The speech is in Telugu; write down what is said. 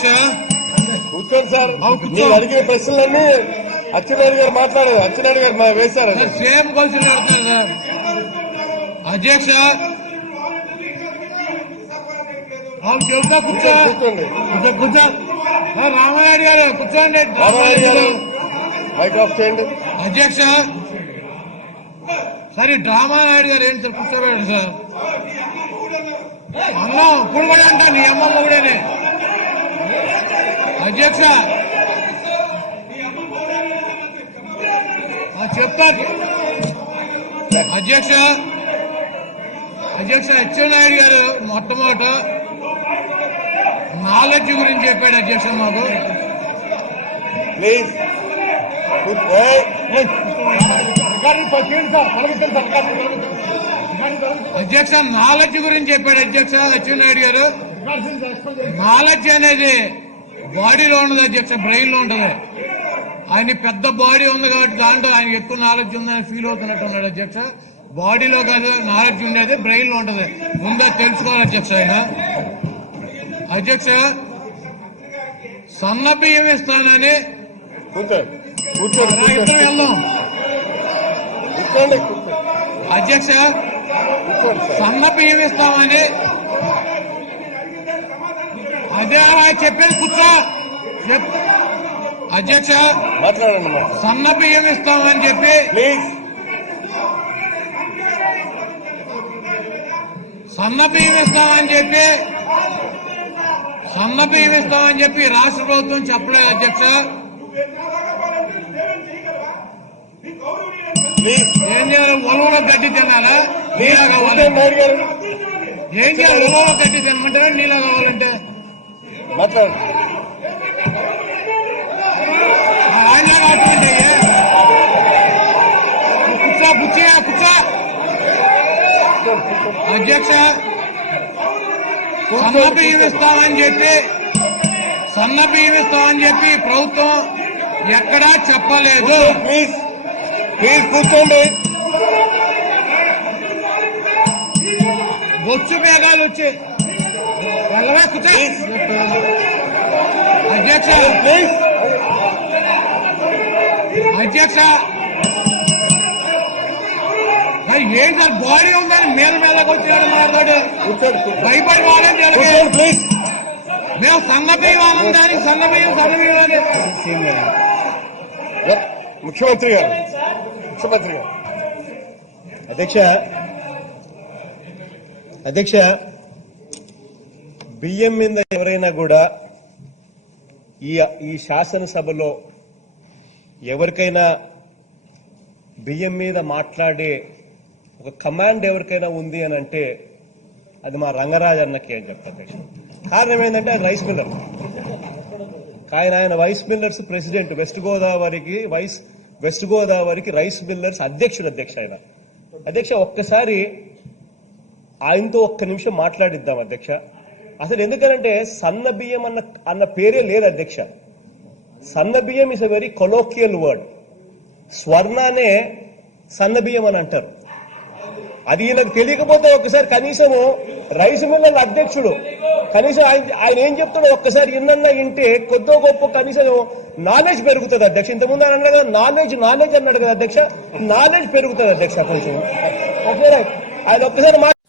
సార్. అవును, కూర్చో. నేను అడిగే ప్రశ్నలన్నీ అచ్చెన్నాయుడు గారు మాట్లాడారు. అచ్చెన్నాయుడు గారు మా- వేశారు. సార్ సేమ్ కౌన్సిల్ నడుతున్నారు సార్. అధ్యక్ష. చెబుతా కూర్చో. కూర్చోండి. కూర్చో రామారెడ్డి గారు కూర్చోండి. రామారెడ్డి గారు మైక్ ఆఫ్ చేయండి. అధ్యక్ష. సరే డ్రామా నాయుడు గారు ఏంటి సార్? కూర్చోబెట్టండి సార్. అన్నం ఇప్పుడు కూడా అంట నీ అమ్మమ్మ కూడానే. అధ్యక్ష! ఆ, చెప్తా. అధ్యక్ష! అధ్యక్ష అచ్చెన్నాయుడు గారు మొట్టమొదట నాలెడ్జ్ గురించి చెప్పాడు అధ్యక్ష మాకు. ప్లీజ్ అధ్యక్ష నాలెడ్జ్ గురించి చెప్పాడు అధ్యక్ష అచ్చెన్నాయుడు గారు. నాలెడ్జ్ అనేది బాడీలో ఉండదు అధ్యక్ష బ్రెయిన్లో ఉంటది. ఆయన పెద్ద బాడీ ఉంది కాబట్టి దాంట్లో ఆయన ఎక్కువ నాలెడ్జ్ ఉందని ఫీల్ అవుతున్నట్టు ఉన్నాడు అధ్యక్ష బాడీలో కాదు నాలెడ్జ్ ఉండేది బ్రెయిన్లో ఉంటది. ముందే తెలుసుకోవాలి అధ్యక్ష ఆయన. అధ్యక్ష సన్న బియ్యం ఇస్తానని వెళ్దాం. అధ్యక్ష సన్న బియ్యం ఇస్తామని అదే చెప్పేది కూర్చో. అధ్యక్ష సన్న బియ్యం ఇస్తామని చెప్పి. సన్న బియ్యం ఇస్తామని చెప్పి. సన్న బియ్యం ఇస్తామని చెప్పి రాష్ట్ర ప్రభుత్వం చెప్పలేదు అధ్యక్ష. ఏం చేయాలి? ఉలవలో గడ్డి తినాలా? నీలా కావాలి. ఏం చేయాలి? ఉలవలో గడ్డి తినమంటారా? నీలా కావాలంటే. మాట్లాడండి ఆయన కావాలంటే కూర్చో కూర్చో కూర్చో అధ్యక్ష సన్న బియ్యం ఇస్తామని చెప్పి సన్న బియ్యం ఇస్తామని చెప్పి ప్రభుత్వం ఎక్కడా చెప్పలేదు ప్లీజ్ ప్లీజ్ కూర్చోండి బొచ్చు మేఘాలు వచ్చి వెళ్ళవే కూర్చో అధ్యక్ష ప్లీజ్ అధ్యక్ష. మరి ఏం సార్ బాడీ ఉందని మీద మీదకి వచ్చాడు కూర్చోండి భయపడి కూర్చోండి ప్లీజ్ మేము బియ్యం సన్న బియ్యం అని ముఖ్యమంత్రి గారు ముఖ్యమంత్రి గారు. అధ్యక్ష అధ్యక్ష బియ్యం మీద ఎవరైనా కూడా ఈ ఈ శాసనసభలో ఎవరికైనా బియ్యం మీద మాట్లాడే ఒక కమాండ్ ఎవరికైనా ఉంది అని అంటే అది మా రంగరాజ్ అన్నకి అని చెప్తాను కారణం ఏంటంటే ఆయన రైస్ మిల్లర్. ఆయన ఆయన రైస్ మిల్లర్స్ ప్రెసిడెంట్ వెస్ట్ గోదావరికి వైస్ వెస్ట్ గోదావరికి రైస్ మిల్లర్స్ అధ్యక్షుడు అధ్యక్ష ఆయన. అధ్యక్ష ఒక్కసారి ఆయనతో ఒక్క నిమిషం మాట్లాడిద్దాం అధ్యక్ష. అసలు ఎందుకనంటే సన్న బియ్యం అన్న అన్న పేరే లేదు అధ్యక్ష. సన్న బియ్యం is a very colloquial word స్వర్ణానే సన్న బియ్యం అని అంటారు. అది ఈయనకు తెలియకపోతే ఒకసారి కనీసము రైస్ మిల్లర్ అధ్యక్షుడు కనీసం ఆయన ఆయన ఏం చెప్తాడో ఒక్కసారి ఇన్నన్నా ఇంటే కొద్దో గొప్ప కనీసం నాలెడ్జ్ పెరుగుతుంది అధ్యక్ష. ఇంతకుముందు అని అన్నాడు కదా నాలెడ్జ్ నాలెడ్జ్ అన్నాడు కదా అధ్యక్ష. నాలెడ్జ్ పెరుగుతుంది అధ్యక్ష కొంచెం. ఆయన ఒక్కసారి